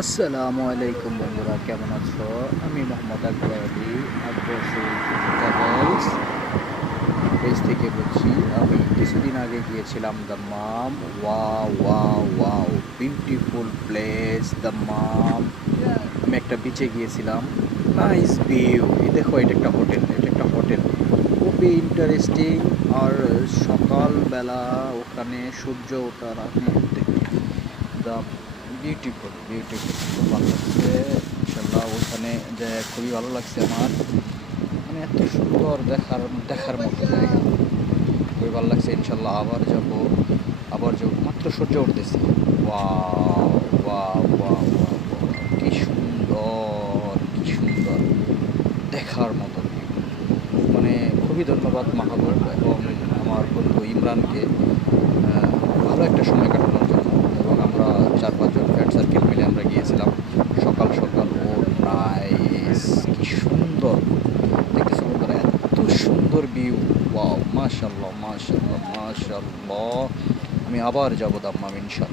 আসসালামু আলাইকুম বন্ধুরা, কেমন আছো? আমি মোহাম্মদ আকবর আলী, আকবর ট্রাভেলস পেজ থেকে বলছি। আমি কিছুদিন আগে গিয়েছিলাম Dammam. Wow wow wow, beautiful place Dammam. আমি একটা বিচে গিয়েছিলাম, নাইস ভিউ। এই দেখো, এটা একটা হোটেল খুবই ইন্টারেস্টিং। আর সকালবেলা ওখানে সূর্য ওঠার আগে দ্য বিউটিফুল বিউটিফুল, খুব ভালো লাগছে। ইনশাল্লাহ ওখানে যে খুবই ভালো লাগছে আমার, মানে এত সুন্দর দেখার দেখার মতো জায়গা, খুবই ভালো লাগছে। ইনশাল্লাহ আবার যাব। মাত্র সূর্য উঠতেছে। Wow wow wow wow wow, কি সুন্দর কি সুন্দর, দেখার মতো view। মানে খুবই ধন্যবাদ মাহবুব এবং আমার বন্ধু ইমরানকে ভালো একটা সময় কাটানোর জন্য। এবং আমরা 4-5 জন ফ্রেন্ড সার্কেল মিলে আমরা গিয়েছিলাম সকাল সকাল। ও নাইস, কি সুন্দর দেখতেছো বন্ধুরা, এত সুন্দর ভিউ। ওয়াও, মাশাল্লাহ মাশাল্লাহ মাশাল্লাহ। আমি আবার যাবো দাম্মাম ইনশাল্লাহ।